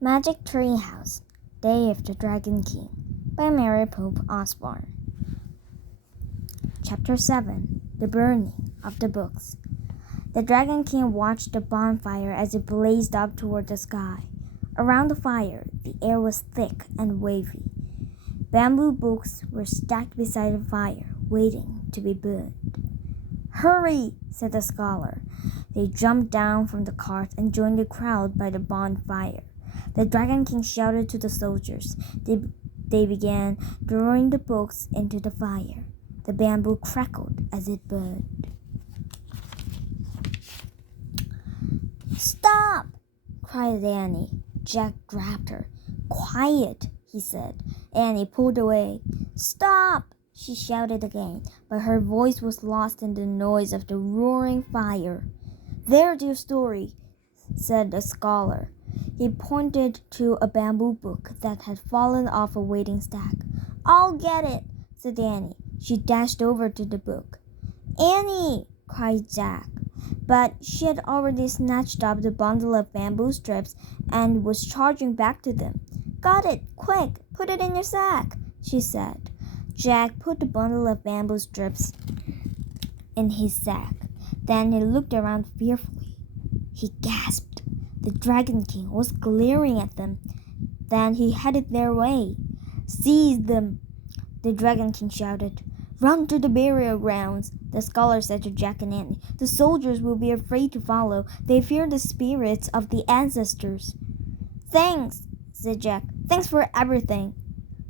Magic Tree House, Day of the Dragon King by Mary Pope Osborne. Chapter 7 The Burning of the Books. The Dragon King watched the bonfire as it blazed up toward the sky. Around the fire, the air was thick and wavy. Bamboo books were stacked beside the fire, waiting to be burned. "Hurry!" said the scholar. They jumped down from the cart and joined the crowd by the bonfire. The Dragon King shouted to the soldiers. They began throwing the books into the fire. The bamboo crackled as it burned. "Stop!" cried Annie. Jack grabbed her. "Quiet!" he said. Annie pulled away. "Stop!" she shouted again, but her voice was lost in the noise of the roaring fire. "There's your story," said the scholar. He pointed to a bamboo book that had fallen off a waiting stack. "I'll get it," said Annie. She dashed over to the book. "Annie!" cried Jack. But she had already snatched up the bundle of bamboo strips and was charging back to them. "Got it! Quick! Put it in your sack!" she said. Jack put the bundle of bamboo strips in his sack. Then he looked around fearfully. He gasped. The Dragon King was glaring at them. Then he headed their way. "Seize them!" the Dragon King shouted. "Run to the burial grounds," the scholar said to Jack and Annie. "The soldiers will be afraid to follow. They fear the spirits of the ancestors." "Thanks," said Jack. "Thanks for everything."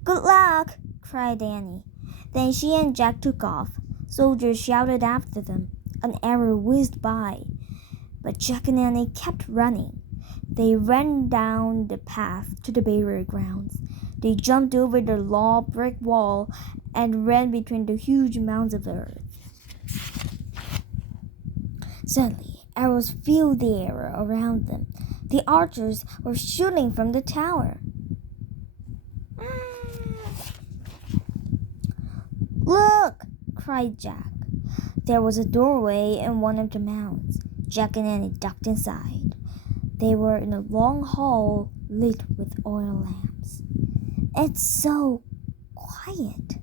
"Good luck!" cried Annie. Then she and Jack took off. Soldiers shouted after them. An arrow whizzed by. But Jack and Annie kept running. They ran down the path to the burial grounds. They jumped over the low brick wall and ran between the huge mounds of earth. Suddenly, arrows filled the air around them. The archers were shooting from the tower. "Look!" cried Jack. There was a doorway in one of the mounds. Jack and Annie ducked inside. They were in a long hall lit with oil lamps. "It's so quiet,"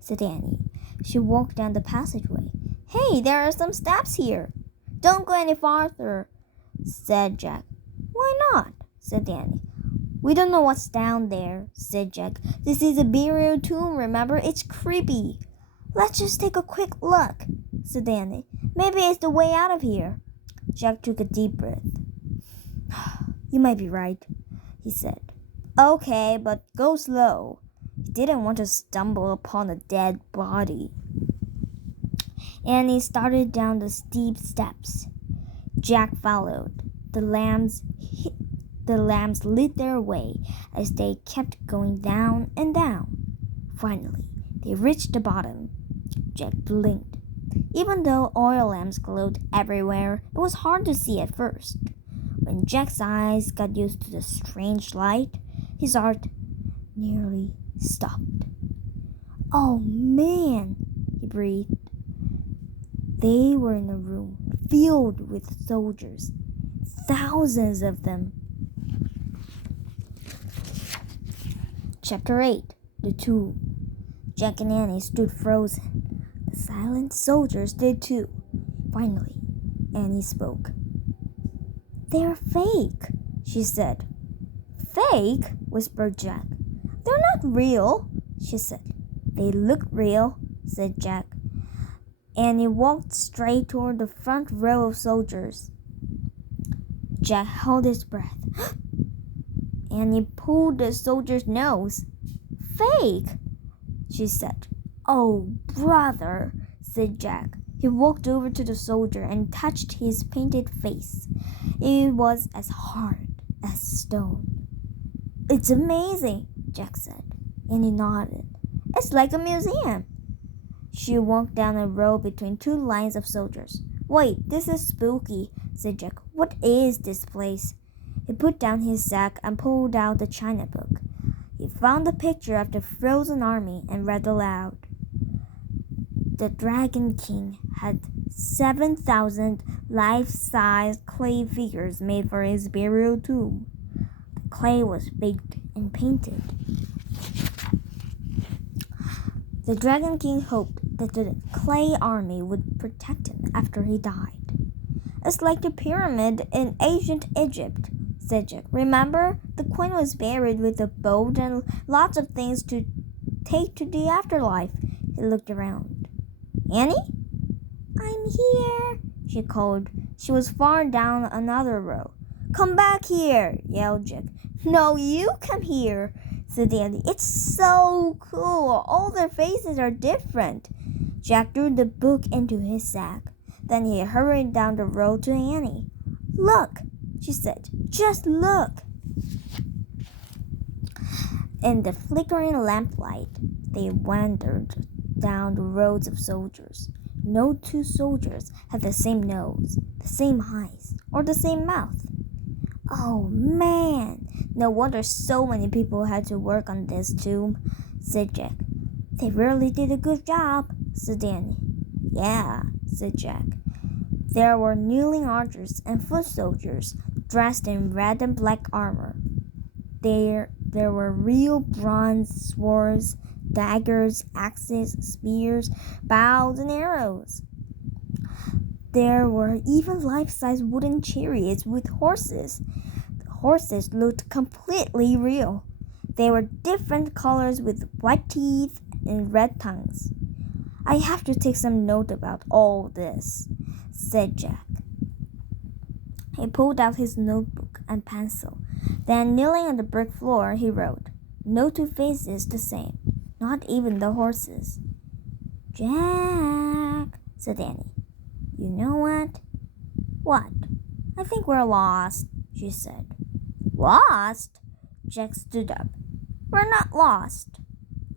said Annie. She walked down the passageway. "Hey, there are some steps here." "Don't go any farther," said Jack. "Why not?" said Annie. "We don't know what's down there," said Jack. "This is a burial tomb, remember? It's creepy." "Let's just take a quick look," said Annie. "Maybe it's the way out of here." Jack took a deep breath. "You might be right," he said. "Okay, but go slow." He didn't want to stumble upon a dead body. Annie started down the steep steps. Jack followed. The lambs lit their way as they kept going down and down. Finally, they reached the bottom. Jack blinked. Even though oil lamps glowed everywhere, it was hard to see at first. When Jack's eyes got used to the strange light, his heart nearly stopped. "Oh, man," he breathed. They were in a room filled with soldiers, thousands of them. Chapter 8 The Tomb. Jack and Annie stood frozen. The silent soldiers did too. Finally, Annie spoke. "They're fake," she said. "Fake?" whispered Jack. "They're not real," she said. "They look real," said Jack. Annie walked straight toward the front row of soldiers. Jack held his breath. Annie pulled the soldier's nose. "Fake," she said. "Oh, brother," said Jack. He walked over to the soldier and touched his painted face. It was as hard as stone. "It's amazing," Jack said. Annie nodded. "It's like a museum." She walked down a row between two lines of soldiers. "Wait, this is spooky," said Jack. "What is this place?" He put down his sack and pulled out the china book. He found the picture of the frozen army and read aloud. The Dragon King had 7,000 life-size clay figures made for his burial tomb. The Clay was baked and painted. The Dragon King hoped that the clay army would protect him after he died. "It's like the pyramid in ancient Egypt," said Jack. "Remember, the queen was buried with a boat and lots of things to take to the afterlife." He looked around. "Annie?" "I'm here," she called. She was far down another row. "Come back here," yelled Jack. "No, you come here," said Annie. "It's so cool. All their faces are different." Jack threw the book into his sack. Then he hurried down the road to Annie. "Look," she said. "Just look." In the flickering lamplight, they wandered down the rows of soldiers. No two soldiers had the same nose, the same eyes, or the same mouth. "Oh, man! No wonder so many people had to work on this tomb," said Jack. "They really did a good job," said Annie. "Yeah," said Jack. There were kneeling archers and foot soldiers dressed in red and black armor. There were real bronze swords, daggers, axes, spears, bows, and arrows. There were even life-size wooden chariots with horses. The horses looked completely real. They were different colors with white teeth and red tongues. "I have to take some note about all this," said Jack. He pulled out his notebook and pencil. Then, kneeling on the brick floor, he wrote, "No two faces the same, not even the horses." "Jack," said Annie. "You know what?" "What?" "I think we're lost," she said. "Lost?" Jack stood up. "We're not lost."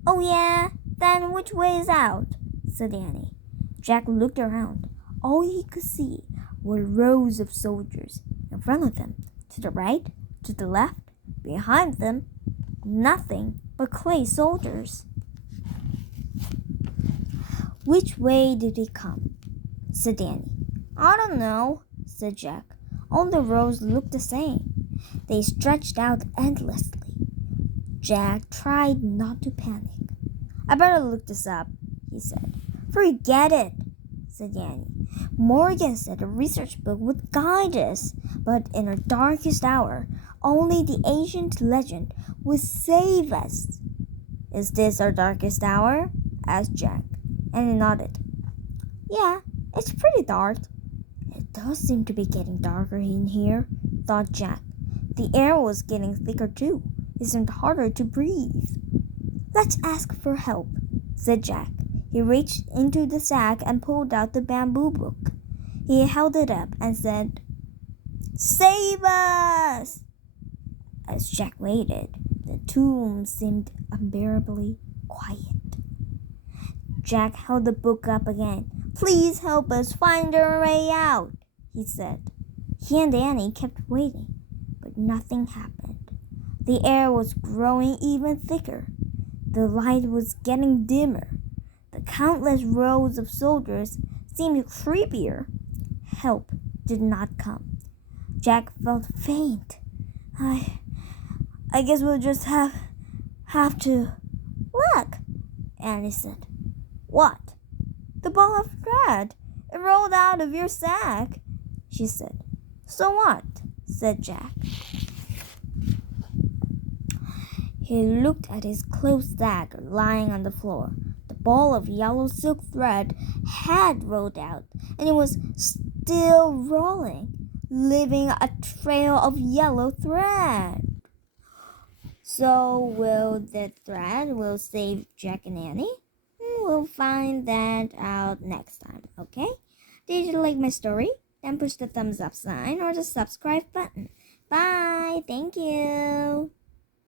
"Oh, yeah? Then which way is out?" said Annie. Jack looked around. All he could see were rows of soldiers in front of them, to the right, to the left, behind them, nothing but clay soldiers. "Which way did they come?" said Annie. "I don't know," said Jack. All the rows looked the same. They stretched out endlessly. Jack tried not to panic. "I better look this up," he said. "Forget it," said Annie. "Morgan said a research book would guide us, but in our darkest hour, only the ancient legend would save us." "Is this our darkest hour?" asked Jack, and he nodded. "Yeah, it's pretty dark." "It does seem to be getting darker in here," thought Jack. The air was getting thicker too. It seemed harder to breathe. "Let's ask for help," said Jack. He reached into the sack and pulled out the bamboo book. He held it up and said, "Save us!" As Jack waited, the tomb seemed unbearably quiet. Jack held the book up again. "Please help us find our way out," he said. He and Annie kept waiting, but nothing happened. The air was growing even thicker. The light was getting dimmer. The countless rows of soldiers seemed creepier. Help did not come. Jack felt faint. I guess we'll just have to." "Look," Annie said. "What?" "The ball of thread. It rolled out of your sack," she said. "So what?" said Jack. He looked at his closed sack lying on the floor. The ball of yellow silk thread had rolled out, and it was still rolling, leaving a trail of yellow thread. So will the thread will save Jack and Annie? We'll find that out next time, okay? Did you like my story? Then push the thumbs up sign or the subscribe button. Bye! Thank you!